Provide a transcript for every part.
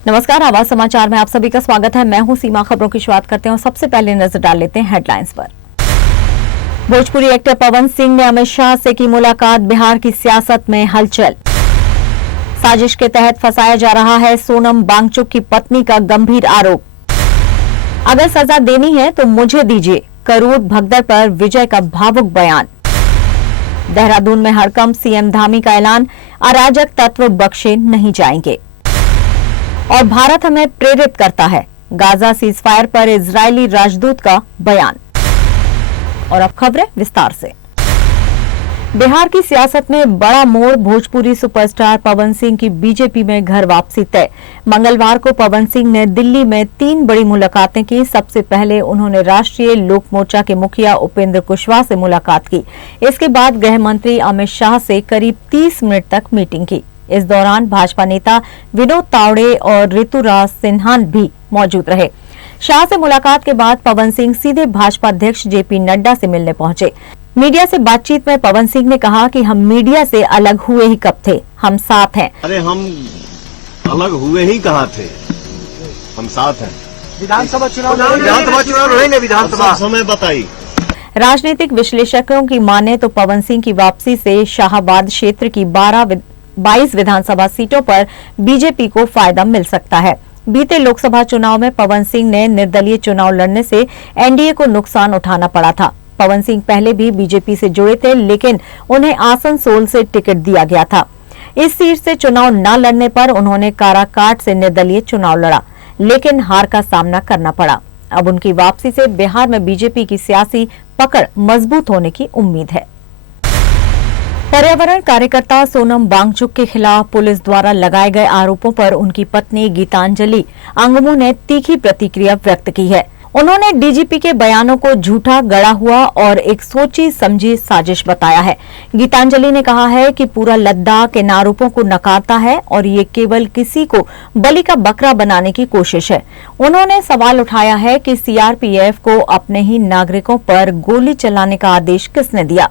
नमस्कार, आवाज समाचार में आप सभी का स्वागत है। मैं हूं सीमा। खबरों की शुरुआत करते हैं और सबसे पहले नजर डाल लेते हैं हेडलाइंस पर। भोजपुरी एक्टर पवन सिंह ने अमित शाह से की मुलाकात, बिहार की सियासत में हलचल। साजिश के तहत फंसाया जा रहा है सोनम वांगचुक की पत्नी का गंभीर आरोप। अगर सजा देनी है तो मुझे दीजिए, करूर भगदड़ पर विजय का भावुक बयान। देहरादून में हड़कंप, सीएम धामी का ऐलान, अराजक तत्व बख्शे नहीं जाएंगे। और भारत हमें प्रेरित करता है, गाजा सीजफायर पर इजरायली राजदूत का बयान। और अब खबरें विस्तार से। बिहार की सियासत में बड़ा मोड़, भोजपुरी सुपरस्टार पवन सिंह की बीजेपी में घर वापसी तय। मंगलवार को पवन सिंह ने दिल्ली में 3 बड़ी मुलाकातें की। सबसे पहले उन्होंने राष्ट्रीय लोक मोर्चा के मुखिया उपेंद्र कुशवाहा से मुलाकात की। इसके बाद गृह मंत्री अमित शाह से करीब 30 मिनट तक मीटिंग की। इस दौरान भाजपा नेता विनोद तावड़े और ऋतुराज सिन्हा भी मौजूद रहे। शाह से मुलाकात के बाद पवन सिंह सीधे भाजपा अध्यक्ष जेपी नड्डा से मिलने पहुंचे। मीडिया से बातचीत में पवन सिंह ने कहा कि हम मीडिया से अलग हुए ही कब थे, हम साथ हैं। अरे हम अलग हुए ही कहाँ थे, हम साथ हैं। विधानसभा चुनाव रहेंगे, विधानसभा समय बताइए। राजनीतिक विश्लेषकों की माने तो पवन सिंह की वापसी से शाहाबाद क्षेत्र की 22 विधानसभा सीटों पर बीजेपी को फायदा मिल सकता है। बीते लोकसभा चुनाव में पवन सिंह ने निर्दलीय चुनाव लड़ने से एनडीए को नुकसान उठाना पड़ा था। पवन सिंह पहले भी बीजेपी से जुड़े थे, लेकिन उन्हें आसनसोल से टिकट दिया गया था। इस सीट से चुनाव न लड़ने पर उन्होंने काराकाट से निर्दलीय चुनाव लड़ा, लेकिन हार का सामना करना पड़ा। अब उनकी वापसी से बिहार में बीजेपी की सियासी पकड़ मजबूत होने की उम्मीद है। पर्यावरण कार्यकर्ता सोनम वांगचुक के खिलाफ पुलिस द्वारा लगाए गए आरोपों पर उनकी पत्नी गीतांजलि अंगमू ने तीखी प्रतिक्रिया व्यक्त की है। उन्होंने डीजीपी के बयानों को झूठा, गढ़ा हुआ और एक सोची समझी साजिश बताया है। गीतांजलि ने कहा है कि पूरा लद्दाख इन आरोपों को नकारता है और ये केवल किसी को बलि का बकरा बनाने की कोशिश है। उन्होंने सवाल उठाया है कि सीआरपीएफ को अपने ही नागरिकों पर गोली चलाने का आदेश किसने दिया।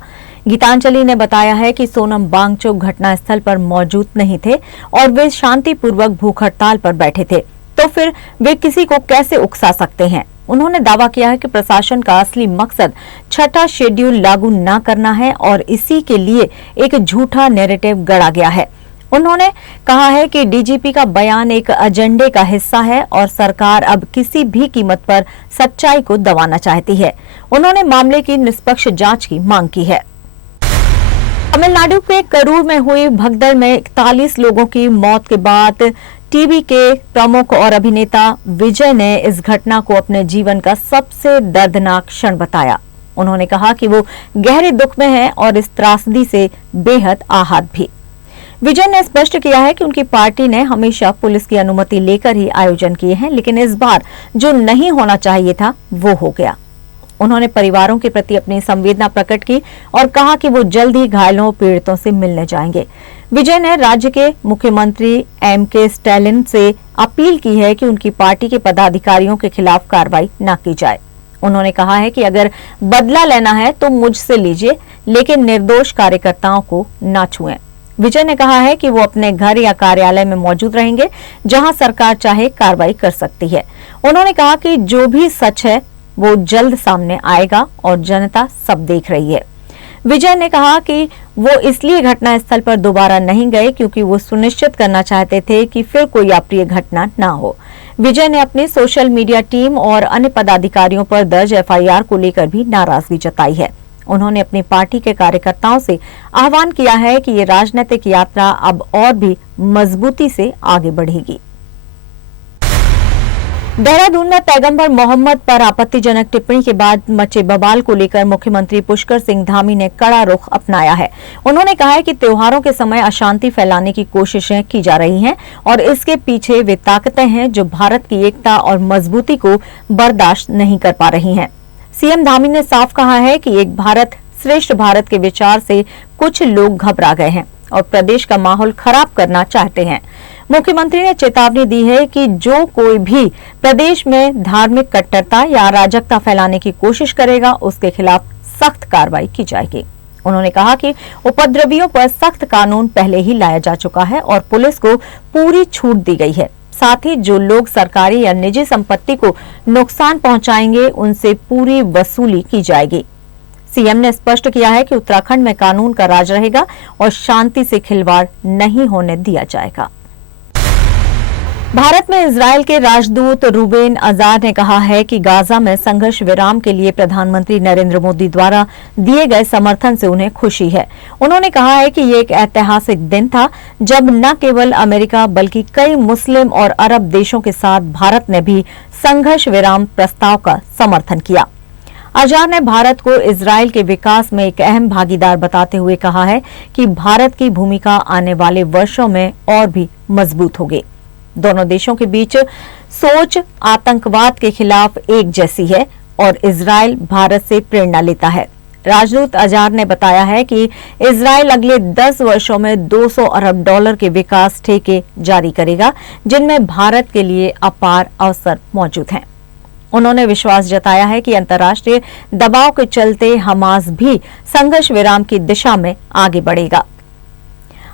गीतांजलि ने बताया है कि सोनम वांगचुक घटनास्थल पर मौजूद नहीं थे और वे शांतिपूर्वक भूख हड़ताल पर बैठे थे, तो फिर वे किसी को कैसे उकसा सकते हैं। उन्होंने दावा किया है कि प्रशासन का असली मकसद 6ठा शेड्यूल लागू न करना है और इसी के लिए एक झूठा नैरेटिव गढ़ा गया है। उन्होंने कहा है कि डीजीपी का बयान एक एजेंडे का हिस्सा है और सरकार अब किसी भी कीमत पर सच्चाई को दबाना चाहती है। उन्होंने मामले की निष्पक्ष जांच की मांग की है। तमिलनाडु के करूर में हुई भगदड़ में 41 लोगों की मौत के बाद टीवी के प्रमुख और अभिनेता विजय ने इस घटना को अपने जीवन का सबसे दर्दनाक क्षण बताया। उन्होंने कहा कि वो गहरे दुख में हैं और इस त्रासदी से बेहद आहत भी। विजय ने स्पष्ट किया है कि उनकी पार्टी ने हमेशा पुलिस की अनुमति लेकर ही आयोजन किए हैं, लेकिन इस बार जो नहीं होना चाहिए था वो हो गया। उन्होंने परिवारों के प्रति अपनी संवेदना प्रकट की और कहा कि वो जल्द ही घायलों और पीड़ितों से मिलने जाएंगे। विजय ने राज्य के मुख्यमंत्री एम.के. स्टालिन से अपील की है कि उनकी पार्टी के पदाधिकारियों के खिलाफ कार्रवाई न की जाए। उन्होंने कहा है कि अगर बदला लेना है तो मुझसे लीजिए, लेकिन निर्दोष कार्यकर्ताओं को न छुएं। विजय ने कहा है कि वो अपने घर या कार्यालय में मौजूद रहेंगे, जहां सरकार चाहे कार्रवाई कर सकती है। उन्होंने कहा कि जो भी सच है वो जल्द सामने आएगा और जनता सब देख रही है। विजय ने कहा कि वो इसलिए घटनास्थल पर दोबारा नहीं गए क्योंकि वो सुनिश्चित करना चाहते थे कि फिर कोई अप्रिय घटना न हो। विजय ने अपनी सोशल मीडिया टीम और अन्य पदाधिकारियों पर दर्ज एफआईआर को लेकर भी नाराजगी जताई है। उन्होंने अपनी पार्टी के कार्यकर्ताओं से आह्वान किया है कि ये राजनीतिक यात्रा अब और भी मजबूती से आगे बढ़ेगी। देहरादून में पैगंबर मोहम्मद पर आपत्तिजनक टिप्पणी के बाद मचे बवाल को लेकर मुख्यमंत्री पुष्कर सिंह धामी ने कड़ा रुख अपनाया है। उन्होंने कहा है कि त्योहारों के समय अशांति फैलाने की कोशिशें की जा रही हैं और इसके पीछे वे ताकतें हैं जो भारत की एकता और मजबूती को बर्दाश्त नहीं कर पा रही हैं। सीएम धामी ने साफ कहा है कि एक भारत श्रेष्ठ भारत के विचार से कुछ लोग घबरा गए हैं और प्रदेश का माहौल खराब करना चाहते हैं। मुख्यमंत्री ने चेतावनी दी है कि जो कोई भी प्रदेश में धार्मिक कट्टरता या अराजकता फैलाने की कोशिश करेगा उसके खिलाफ सख्त कार्रवाई की जाएगी। उन्होंने कहा कि उपद्रवियों पर सख्त कानून पहले ही लाया जा चुका है और पुलिस को पूरी छूट दी गई है। साथ ही जो लोग सरकारी या निजी संपत्ति को नुकसान पहुंचाएंगे उनसे पूरी वसूली की जाएगी। सीएम ने स्पष्ट किया है कि उत्तराखंड में कानून का राज रहेगा और शांति से खिलवाड़ नहीं होने दिया जाएगा। भारत में इजरायल के राजदूत रूबेन अजार ने कहा है कि गाजा में संघर्ष विराम के लिए प्रधानमंत्री नरेंद्र मोदी द्वारा दिए गए समर्थन से उन्हें खुशी है। उन्होंने कहा है कि ये एक ऐतिहासिक दिन था जब न केवल अमेरिका बल्कि कई मुस्लिम और अरब देशों के साथ भारत ने भी संघर्ष विराम प्रस्ताव का समर्थन किया। अजार ने भारत को इजरायल के विकास में एक अहम भागीदार बताते हुए कहा है कि भारत की भूमिका आने वाले वर्षों में और भी मजबूत होगी। दोनों देशों के बीच सोच आतंकवाद के खिलाफ एक जैसी है और इजरायल भारत से प्रेरणा लेता है। राजदूत अजार ने बताया है कि इजरायल अगले 10 वर्षों में $200 अरब के विकास ठेके जारी करेगा, जिनमें भारत के लिए अपार अवसर मौजूद हैं। उन्होंने विश्वास जताया है कि अंतर्राष्ट्रीय दबाव के चलते हमास भी संघर्ष विराम की दिशा में आगे बढ़ेगा।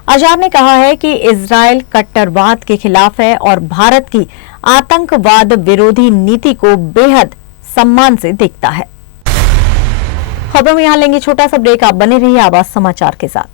अजार ने कहा है कि इजरायल कट्टरवाद के खिलाफ है और भारत की आतंकवाद विरोधी नीति को बेहद सम्मान से देखता है। खबरों में यहां लेंगे छोटा सा ब्रेक। आप बने रहिए आवाज समाचार के साथ।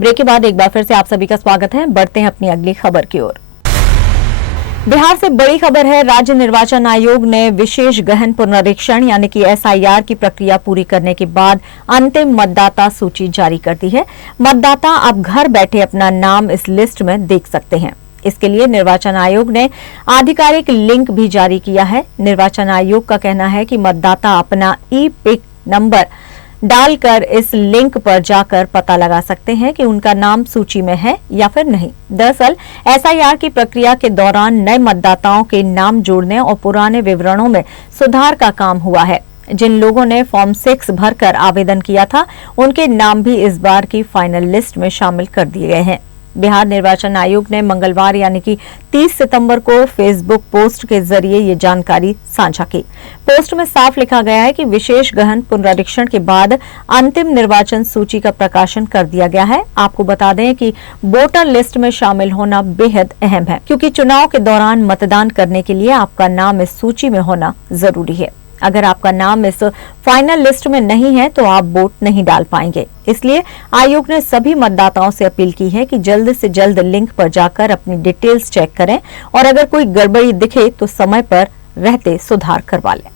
ब्रेक के बाद एक बार फिर से आप सभी का स्वागत है। बढ़ते हैं अपनी अगली खबर की ओर। बिहार से बड़ी खबर है। राज्य निर्वाचन आयोग ने विशेष गहन पुनरीक्षण यानी कि एसआईआर की प्रक्रिया पूरी करने के बाद अंतिम मतदाता सूची जारी कर दी है। मतदाता अब घर बैठे अपना नाम इस लिस्ट में देख सकते हैं। इसके लिए निर्वाचन आयोग ने आधिकारिक लिंक भी जारी किया है। निर्वाचन आयोग का कहना है कि मतदाता अपना ई-पिक नंबर डालकर इस लिंक पर जाकर पता लगा सकते हैं कि उनका नाम सूची में है या फिर नहीं। दरअसल एसआईआर की प्रक्रिया के दौरान नए मतदाताओं के नाम जोड़ने और पुराने विवरणों में सुधार का काम हुआ है। जिन लोगों ने फॉर्म 6 भरकर आवेदन किया था उनके नाम भी इस बार की फाइनल लिस्ट में शामिल कर दिए गए हैं। बिहार निर्वाचन आयोग ने मंगलवार यानी कि 30 सितंबर को फेसबुक पोस्ट के जरिए ये जानकारी साझा की। पोस्ट में साफ लिखा गया है कि विशेष गहन पुनरीक्षण के बाद अंतिम निर्वाचन सूची का प्रकाशन कर दिया गया है। आपको बता दें कि वोटर लिस्ट में शामिल होना बेहद अहम है, क्योंकि चुनाव के दौरान मतदान करने के लिए आपका नाम इस सूची में होना जरूरी है। अगर आपका नाम इस फाइनल लिस्ट में नहीं है तो आप वोट नहीं डाल पाएंगे। इसलिए आयोग ने सभी मतदाताओं से अपील की है कि जल्द से जल्द लिंक पर जाकर अपनी डिटेल्स चेक करें और अगर कोई गड़बड़ी दिखे तो समय पर रहते सुधार करवा लें।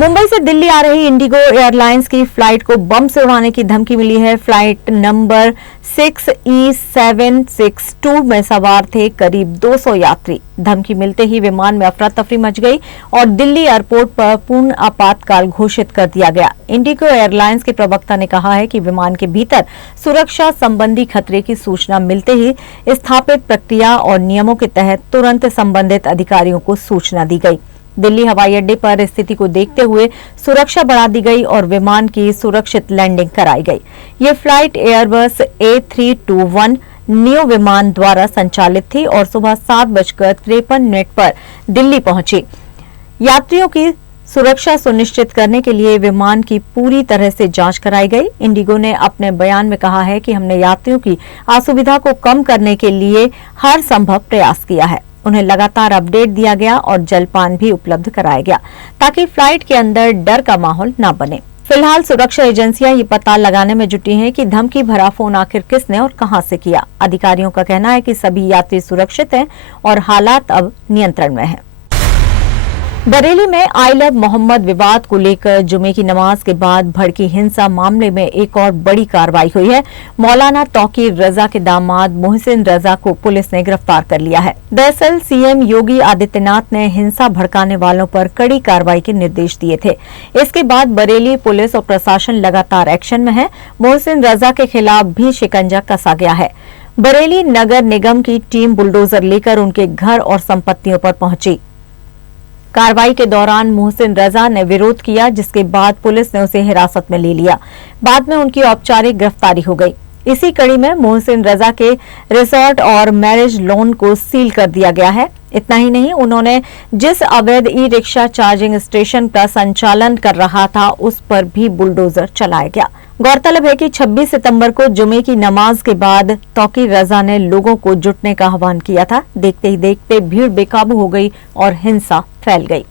मुंबई से दिल्ली आ रही इंडिगो एयरलाइंस की फ्लाइट को बम से उड़ाने की धमकी मिली है। फ्लाइट नंबर 6E762 में सवार थे करीब 200 यात्री। धमकी मिलते ही विमान में अफरा तफरी मच गई और दिल्ली एयरपोर्ट पर पूर्ण आपातकाल घोषित कर दिया गया। इंडिगो एयरलाइंस के प्रवक्ता ने कहा है कि विमान के भीतर सुरक्षा संबंधी खतरे की सूचना मिलते ही स्थापित प्रक्रिया और नियमों के तहत तुरंत संबंधित अधिकारियों को सूचना दी गई। दिल्ली हवाई अड्डे पर स्थिति को देखते हुए सुरक्षा बढ़ा दी गई और विमान की सुरक्षित लैंडिंग कराई गई। ये फ्लाइट एयरबस A321 नियो विमान द्वारा संचालित थी और सुबह 7:53 पर दिल्ली पहुंची। यात्रियों की सुरक्षा सुनिश्चित करने के लिए विमान की पूरी तरह से जांच कराई गई। इंडिगो ने अपने बयान में कहा है कि हमने यात्रियों की असुविधा को कम करने के लिए हर संभव प्रयास किया है। उन्हें लगातार अपडेट दिया गया और जलपान भी उपलब्ध कराया गया ताकि फ्लाइट के अंदर डर का माहौल न बने। फिलहाल सुरक्षा एजेंसियां ये पता लगाने में जुटी हैं कि धमकी भरा फोन आखिर किसने और कहां से किया। अधिकारियों का कहना है कि सभी यात्री सुरक्षित हैं और हालात अब नियंत्रण में हैं। बरेली में आई लव मोहम्मद विवाद को लेकर जुमे की नमाज के बाद भड़की हिंसा मामले में एक और बड़ी कार्रवाई हुई है। मौलाना तौकीर रजा के दामाद मोहसिन रजा को पुलिस ने गिरफ्तार कर लिया है। दरअसल सीएम योगी आदित्यनाथ ने हिंसा भड़काने वालों पर कड़ी कार्रवाई के निर्देश दिए थे। इसके बाद बरेली पुलिस और प्रशासन लगातार एक्शन में है। मोहसिन रजा के खिलाफ भी शिकंजा कसा गया है। बरेली नगर निगम की टीम बुलडोजर लेकर उनके घर और संपत्तियों पर पहुंची। कार्रवाई के दौरान मोहसिन रजा ने विरोध किया, जिसके बाद पुलिस ने उसे हिरासत में ले लिया। बाद में उनकी औपचारिक गिरफ्तारी हो गई। इसी कड़ी में मोहसिन रजा के रिसोर्ट और मैरिज लोन को सील कर दिया गया है। इतना ही नहीं, उन्होंने जिस अवैध ई रिक्शा चार्जिंग स्टेशन का संचालन कर रहा था, उस पर भी बुलडोजर चलाया गया। गौरतलब है कि 26 सितंबर को जुमे की नमाज के बाद तौकीर रजा ने लोगों को जुटने का आह्वान किया था। देखते ही देखते भीड़ बेकाबू हो गई और हिंसा फैल गई।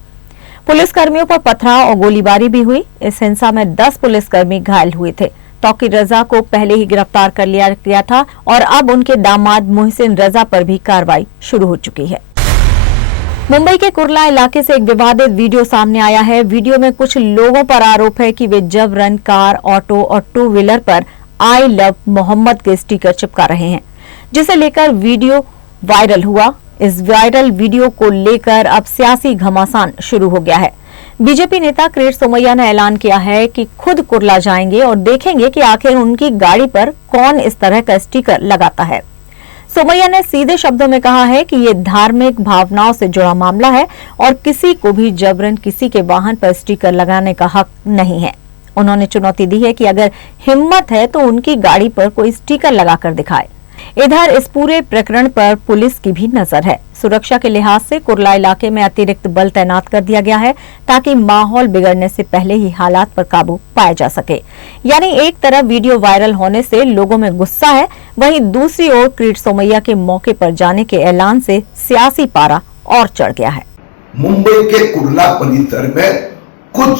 पुलिसकर्मियों पर पथराव और गोलीबारी भी हुई। इस हिंसा में 10 पुलिसकर्मी घायल हुए थे। तौकीर रजा को पहले ही गिरफ्तार कर लिया गया था और अब उनके दामाद मोहसिन रजा पर भी कार्रवाई शुरू हो चुकी है। मुंबई के कुर्ला इलाके से एक विवादित वीडियो सामने आया है। वीडियो में कुछ लोगों पर आरोप है कि वे जबरन कार, ऑटो और टू व्हीलर पर आई लव मोहम्मद के स्टिकर चिपका रहे हैं, जिसे लेकर वीडियो वायरल हुआ। इस वायरल वीडियो को लेकर अब सियासी घमासान शुरू हो गया है। बीजेपी नेता किरीट सोमैया ने ऐलान किया है कि खुद कुर्ला जाएंगे और देखेंगे कि आखिर उनकी गाड़ी पर कौन इस तरह का स्टिकर लगाता है। सोमैया ने सीधे शब्दों में कहा है कि ये धार्मिक भावनाओं से जुड़ा मामला है और किसी को भी जबरन किसी के वाहन पर स्टिकर लगाने का हक नहीं है। उन्होंने चुनौती दी है कि अगर हिम्मत है तो उनकी गाड़ी पर कोई स्टिकर लगाकर दिखाए। इधर इस पूरे प्रकरण पर पुलिस की भी नजर है। सुरक्षा के लिहाज से कुर्ला इलाके में अतिरिक्त बल तैनात कर दिया गया है, ताकि माहौल बिगड़ने से पहले ही हालात पर काबू पाया जा सके। यानी एक तरफ वीडियो वायरल होने से लोगों में गुस्सा है, वहीं दूसरी ओर किरीट सोमैया के मौके पर जाने के ऐलान से सियासी पारा और चढ़ गया है। मुंबई के कुर्ला परिसर में कुछ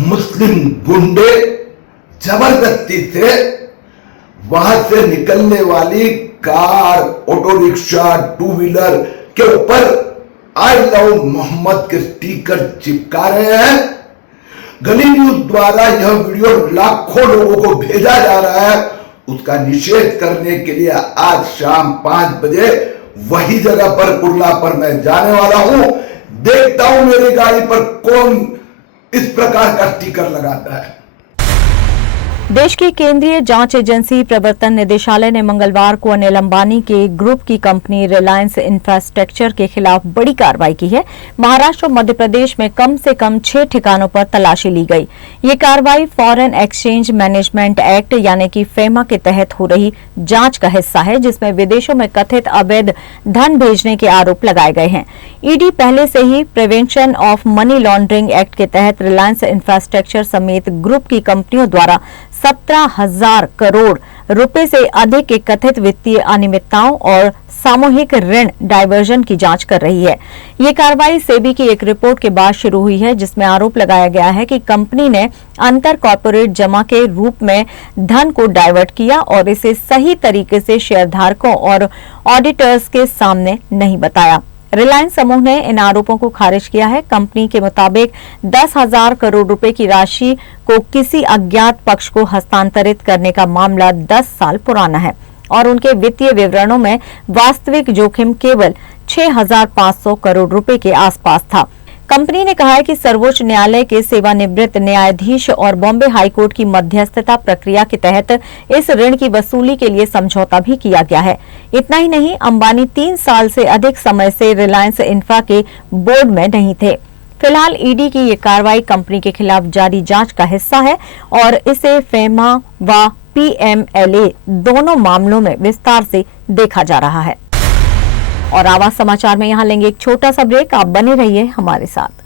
मुस्लिम गुंडे जबरदस्ती से वहां से निकलने वाली car, auto rickshaw, two wheeler के ऊपर आई लव मोहम्मद के स्टिकर चिपका रहे हैं। गली न्यूज द्वारा यह वीडियो लाखों लोगों को भेजा जा रहा है। उसका निषेध करने के लिए आज शाम 5 बजे वही जगह पर कुर्ला पर मैं जाने वाला हूं। देखता हूं मेरी गाड़ी पर कौन इस प्रकार का स्टिकर लगाता है। देश की केंद्रीय जांच एजेंसी प्रवर्तन निदेशालय ने मंगलवार को अनिल अंबानी के ग्रुप की कंपनी रिलायंस इंफ्रास्ट्रक्चर के खिलाफ बड़ी कार्रवाई की है। महाराष्ट्र और मध्य प्रदेश में कम से कम 6 ठिकानों पर तलाशी ली गई। ये कार्रवाई फॉरेन एक्सचेंज मैनेजमेंट एक्ट यानी कि फेमा के तहत हो रही जांच का हिस्सा है, जिसमें विदेशों में कथित अवैध धन भेजने के आरोप लगाए गए हैं। ईडी पहले से ही prevention of money laundering act के तहत रिलायंस इंफ्रास्ट्रक्चर समेत ग्रुप की कंपनियों द्वारा 17,000 करोड़ रुपए से अधिक के कथित वित्तीय अनियमितताओं और सामूहिक ऋण डायवर्जन की जांच कर रही है। ये कार्रवाई सेबी की एक रिपोर्ट के बाद शुरू हुई है, जिसमें आरोप लगाया गया है कि कंपनी ने अंतर कॉर्पोरेट जमा के रूप में धन को डायवर्ट किया और इसे सही तरीके से शेयरधारकों और ऑडिटर्स के सामने नहीं बताया। रिलायंस समूह ने इन आरोपों को खारिज किया है। कंपनी के मुताबिक 10,000 करोड़ रुपए की राशि को किसी अज्ञात पक्ष को हस्तांतरित करने का मामला 10 साल पुराना है और उनके वित्तीय विवरणों में वास्तविक जोखिम केवल 6,500 करोड़ रुपए के आसपास था। कंपनी ने कहा है कि सर्वोच्च न्यायालय के सेवानिवृत्त न्यायाधीश और बॉम्बे हाईकोर्ट की मध्यस्थता प्रक्रिया के तहत इस ऋण की वसूली के लिए समझौता भी किया गया है। इतना ही नहीं, अंबानी 3 साल से अधिक समय से रिलायंस इंफ्रा के बोर्ड में नहीं थे। फिलहाल ईडी की ये कार्रवाई कंपनी के खिलाफ जारी जांच का हिस्सा है और इसे फेमा व पीएमएलए दोनों मामलों में विस्तार से देखा जा रहा है। और आवाज समाचार में यहां लेंगे एक छोटा सा ब्रेक। आप बने रहिए हमारे साथ।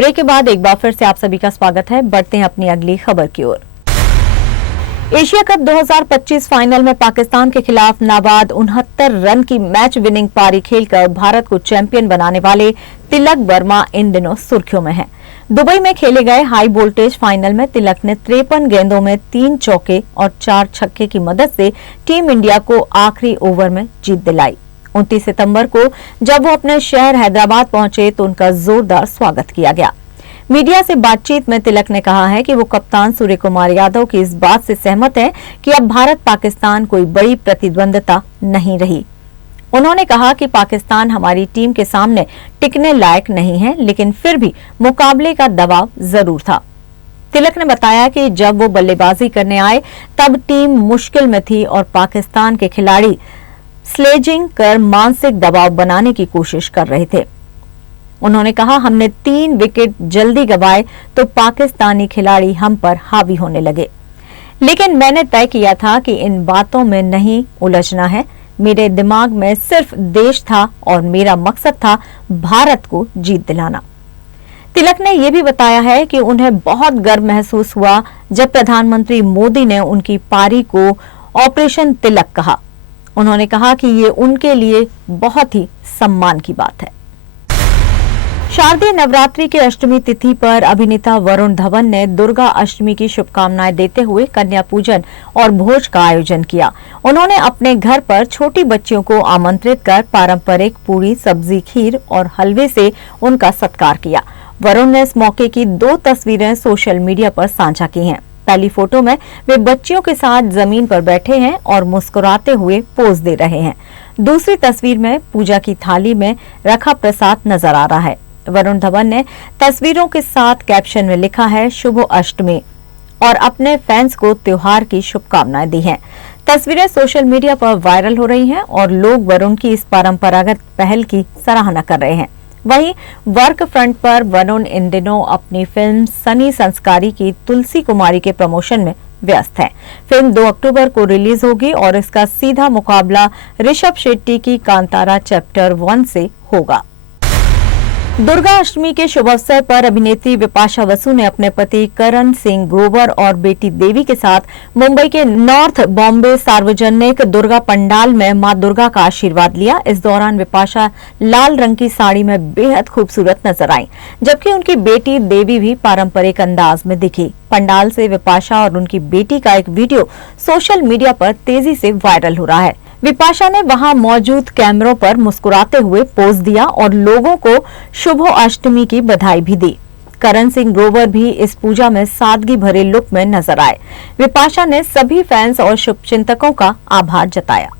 ब्रेक के बाद एक बार फिर से आप सभी का स्वागत है। बढ़ते हैं अपनी अगली खबर की ओर। एशिया कप 2025 फाइनल में पाकिस्तान के खिलाफ नाबाद 69 रन की मैच विनिंग पारी खेलकर भारत को चैंपियन बनाने वाले तिलक वर्मा इन दिनों सुर्खियों में हैं। दुबई में खेले गए हाई वोल्टेज फाइनल में तिलक ने 53 गेंदों में 3 चौके और 4 छक्के की मदद से टीम इंडिया को आखिरी ओवर में जीत दिलाई। 29 सितंबर को जब वो अपने शहर हैदराबाद पहुंचे तो उनका जोरदार स्वागत किया गया। मीडिया से बातचीत में तिलक ने कहा है कि वो कप्तान सूर्य कुमार यादव की इस बात से सहमत है कि अब भारत पाकिस्तान कोई बड़ी प्रतिद्वंदता नहीं रही। उन्होंने कहा कि पाकिस्तान हमारी टीम के सामने टिकने लायक नहीं है, लेकिन फिर भी मुकाबले का दबाव जरूर था। तिलक ने बताया कि जब वो बल्लेबाजी करने आए तब टीम मुश्किल में थी और पाकिस्तान के खिलाड़ी स्लेजिंग कर मानसिक दबाव बनाने की कोशिश कर रहे थे। उन्होंने कहा, हमने 3 विकेट जल्दी गंवाए तो पाकिस्तानी खिलाड़ी हम पर हावी होने लगे, लेकिन मैंने तय किया था कि इन बातों में नहीं उलझना है। मेरे दिमाग में सिर्फ देश था और मेरा मकसद था भारत को जीत दिलाना। तिलक ने यह भी बताया है कि उन्हें बहुत गर्व महसूस हुआ जब प्रधानमंत्री मोदी ने उनकी पारी को ऑपरेशन तिलक कहा। उन्होंने कहा कि ये उनके लिए बहुत ही सम्मान की बात है। शारदीय नवरात्रि के अष्टमी तिथि पर अभिनेता वरुण धवन ने दुर्गा अष्टमी की शुभकामनाएं देते हुए कन्या पूजन और भोज का आयोजन किया। उन्होंने अपने घर पर छोटी बच्चियों को आमंत्रित कर पारंपरिक पूरी, सब्जी, खीर और हलवे से उनका सत्कार किया। वरुण ने इस मौके की 2 तस्वीरें सोशल मीडिया पर साझा की हैं। पहली फोटो में वे बच्चियों के साथ जमीन पर बैठे हैं और मुस्कुराते हुए पोज दे रहे हैं। दूसरी तस्वीर में पूजा की थाली में रखा प्रसाद नजर आ रहा है। वरुण धवन ने तस्वीरों के साथ कैप्शन में लिखा है, शुभ अष्टमी, और अपने फैंस को त्योहार की शुभकामनाएं दी हैं। तस्वीरें सोशल मीडिया पर वायरल हो रही हैं और लोग वरुण की इस परंपरागत पहल की सराहना कर रहे हैं। वहीं वर्क फ्रंट पर वरुण इन दिनों अपनी फिल्म सनी संस्कारी की तुलसी कुमारी के प्रमोशन में व्यस्त हैं। फिल्म 2 अक्टूबर को रिलीज होगी और इसका सीधा मुकाबला ऋषभ शेट्टी की कांतारा चैप्टर 1 से होगा। दुर्गा अष्टमी के शुभ अवसर पर अभिनेत्री बिपाशा बसु ने अपने पति करण सिंह ग्रोवर और बेटी देवी के साथ मुंबई के नॉर्थ बॉम्बे सार्वजनिक दुर्गा पंडाल में मां दुर्गा का आशीर्वाद लिया। इस दौरान बिपाशा लाल रंग की साड़ी में बेहद खूबसूरत नजर आई, जबकि उनकी बेटी देवी भी पारंपरिक अंदाज में दिखी। पंडाल से बिपाशा और उनकी बेटी का एक वीडियो सोशल मीडिया पर तेजी से वायरल हो रहा है। बिपाशा ने वहां मौजूद कैमरों पर मुस्कुराते हुए पोज दिया और लोगों को शुभ अष्टमी की बधाई भी दी। करण सिंह ग्रोवर भी इस पूजा में सादगी भरे लुक में नजर आए। बिपाशा ने सभी फैंस और शुभचिंतकों का आभार जताया।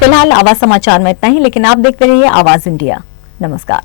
फिलहाल आवाज समाचार में इतना ही, लेकिन आप देखते रहिए आवाज इंडिया। नमस्कार।